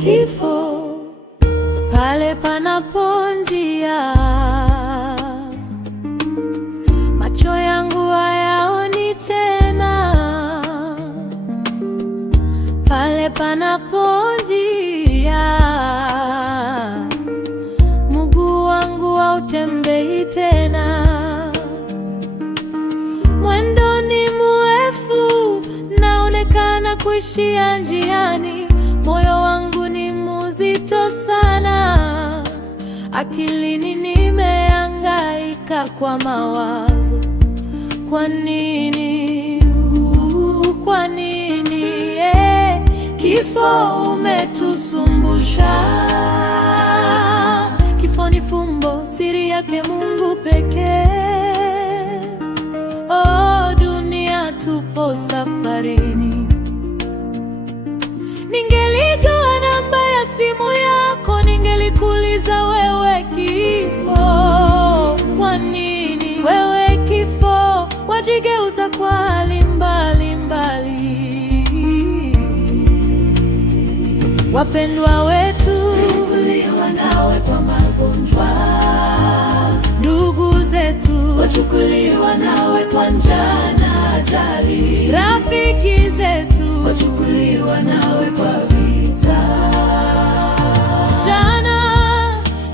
Kifo pale panapo njia, macho yangu hayaoni tena. Pale panapo njia, mguu wangu hautembei tena. Mwendo ni mrefu, naonekana kuishia njiani. Moyo wangu ni mzito sana, akilini nimehangaika kwa mawazo. Kwa nini? Kwa nini? Kifo umetusumbusha. Kifo ni fumbo, siri yake Mungu pekee. Oh dunia, tupo safarini. Ningelijua namba ya simu yako, ningelikuuliza wewe kifo. Kwa nini wewe kifo wajigeuza kwa hali mbalimbali? Wapendwa wetu wachukuliwa nawe kwa magonjwa, ndugu zetu wachukuliwa nawe kwa njaa na ajali, rafiki zetu wachukuliwa nawe kwa vita.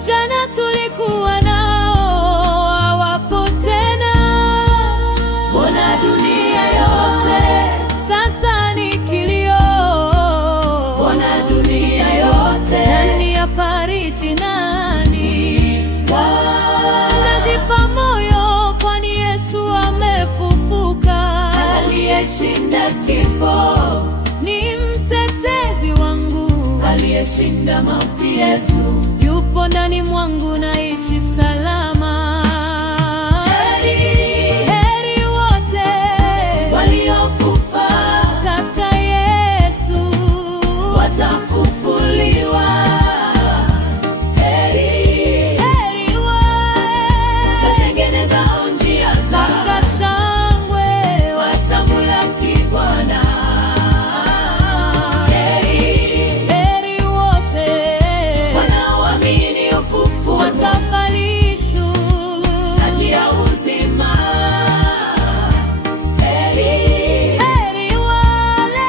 Jana tulikuwa nao, hawapo tena. Mbona dunia yote sasa ni kilio? Mbona dunia yote, nani afariji nani? Najipa moyo, kwani Yesu amefufuka. Aliyeshinda kifo ni mtetezi wangu, aliyeshinda mauti. Yesu yupo ndani mwangu, naishi salama. Heri wote waliokufa katika Yesu, watafufuliwa. Heri watengeneza njia za shangwe, watamulaki Bwana. Heri wote wanaoamini ufufuo, watavalishwa taji ya uzima. Heri wale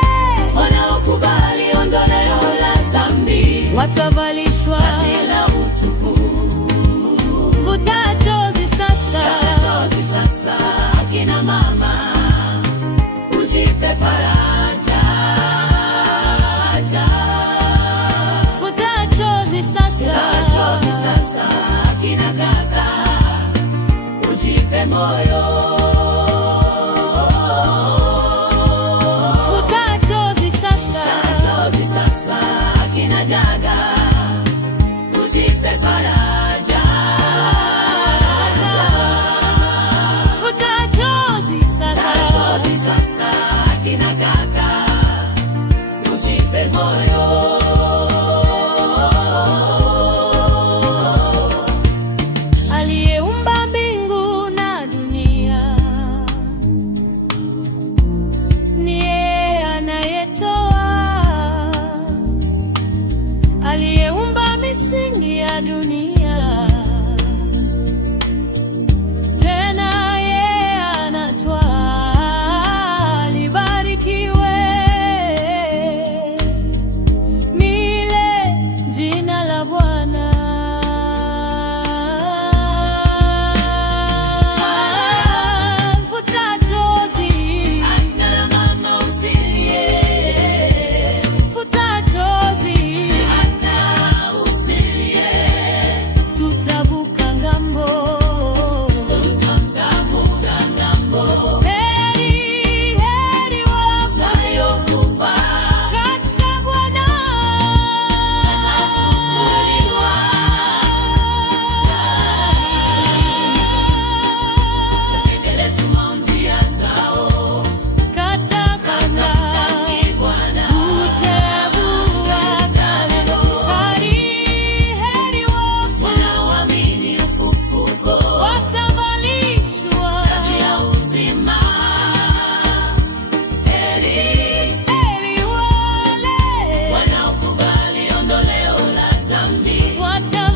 wanaokubali ondoleo la dhambi, watavalishwa vazi la utukufu. Futa chozi sasa, akina mama, ujipe faraja. Futa chozi sasa, akina kaka, ujipe moyo. Futa chozi sasa, akina dada, ujipe faraja. Futa chozi sasa, akina kaka, ujipe moyo. Aliyeumba mbingu na dunia, ni yeye anayetoa. Aliyeumba misingi ya dunia, tena yeye anatwaa. Libarikiwe milele jina la Bwana. Futa chozi, akina mama usilie. Futa chozi, akina usilie. hata